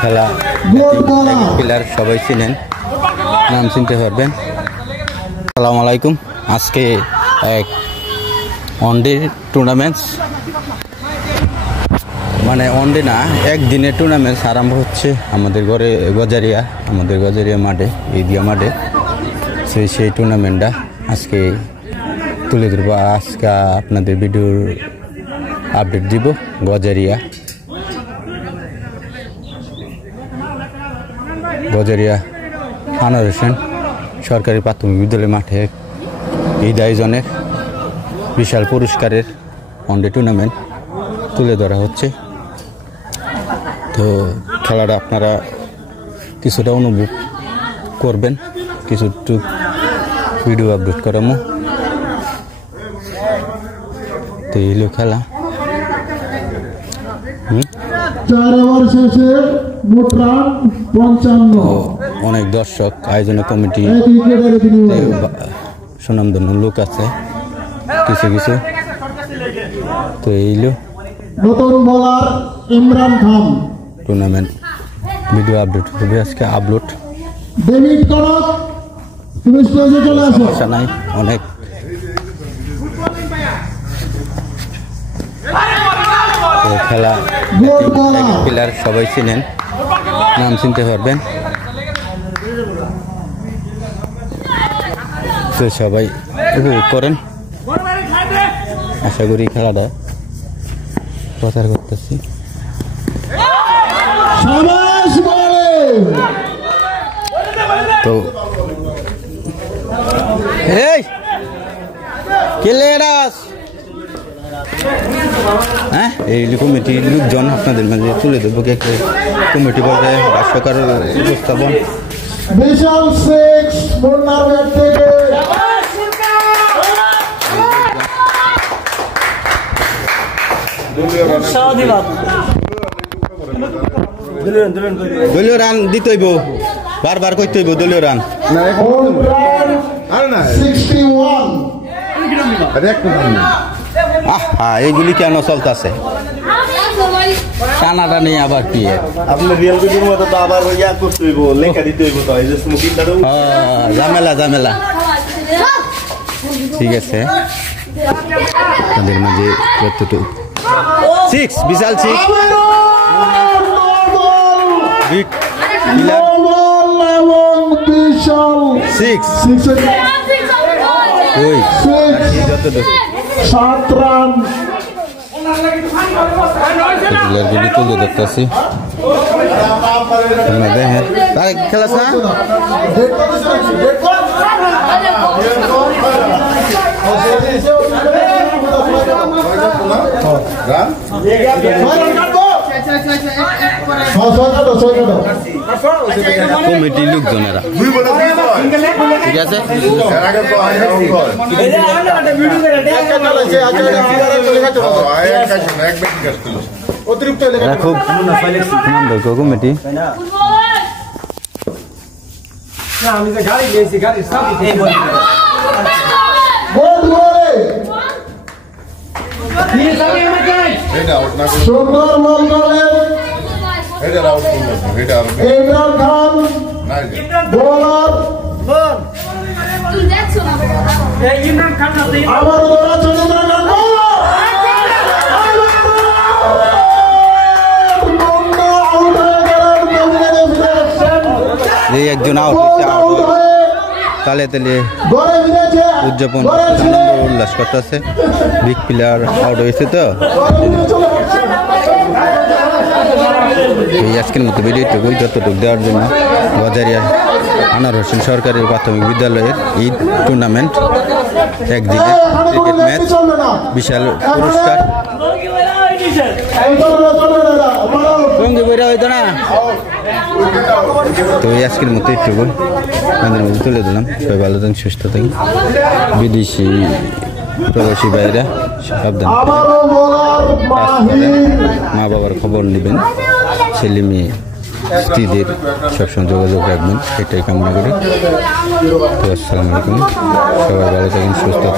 খেলা প্লেয়ার সবাই চিনেন, নাম চিনতে পারবেন। আসসালামু আলাইকুম। আজকে এক ওয়ানডে টুর্নামেন্টস, মানে ওয়ানডে না, একদিনের টুর্নামেন্টস আরম্ভ হচ্ছে আমাদের গজারিয়া মাঠে, ঈদগাহ মাঠে। সেই টুর্নামেন্টটা আজকে তুলে ধরবো। আজকে আপনাদের ভিডিওর আপডেট দিব। গজারিয়া আনোয়ার হোসেন সরকারি প্রাথমিক বিদ্যালয় মাঠে ঈদ আয়োজনের বিশাল পুরস্কারের ওয়ানডে টুর্নামেন্ট তুলে ধরা হচ্ছে। তো খেলাটা আপনারা কিছুটা অনুভব করবেন, কিছু ভিডিও আপলোড করামো। তো এইগুলো খেলা অনেক দর্শক, আয়োজনে কমিটি, সুনামধন্য লোক আছে কিছু। তো এইগুলো Imran Khan tournament video update হবে আজকে আপলোড। সমস্যা নাই, অনেক খেলা প্লেয়ার সবাই চিনেন, নাম চিনতে পারবেন। তো সবাই উপভোগ করেন, আশা করি খেলাটা প্রচার করতেছি। তো এই কমিটির লোকজন আপনাদের মাঝে তুলে দেবো। কমিটি পর্যায়ে ভাষ্যকার উপস্থাপন। দলীয় রান দিতে হইব, বারবার করতে হইব দলীয় রান। এইগুলি কেন চলতেছে টানাটা নেই, আবার কি ঝামেলা। ঠিক আছে, তাদের মাঝে যতটুকু বিশাল গুলি তুলে দেখতেছি। খেলাস না কমিটির লোকজনেরা, ঠিক আছে। খুব কমিটি ইমরান খান বোলার আবার একজন আউট তালে উদযাপন উল্লাস করতেছে। বিগ প্লেয়ার আউট হয়েছে। তো আজকের মতো ভিডিওটুকু যতটুকু দেওয়ার জন্য গজারিয়া আনোয়ার হোসেন সরকারি প্রাথমিক বিদ্যালয়ের ঈদ টুর্নামেন্ট একদিনে ক্রিকেট ম্যাচ, বিশাল পুরস্কার। তো আজকের মতো একটুকু আমাদের মধ্যে তুলে দিলাম। সবাই ভালো থাকেন, সুস্থ থাকেন। বিদেশি প্রবাসী ভাইরা সাবধান, মা বাবার খবর নেবেন, ছেলে মেয়ে স্ত্রীদের সবসময় যোগাযোগ রাখবেন, এটাই কামনা করি। তো আসসালামু আলাইকুম, সবাই ভালো থাকেন, সুস্থ থাকেন।